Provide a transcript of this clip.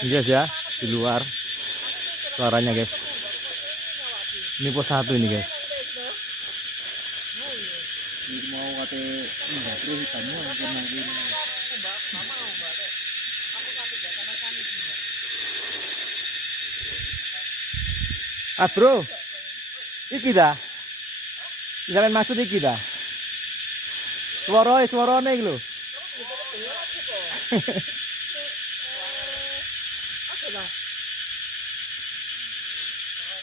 Guys ya, di luar suaranya guys. Ini pos 1 ini guys. Mau kate enggak terus hitamnya mungkin lagi. Ah bro, iki dah. Jalan maksud iki dah. Suarane iki lho.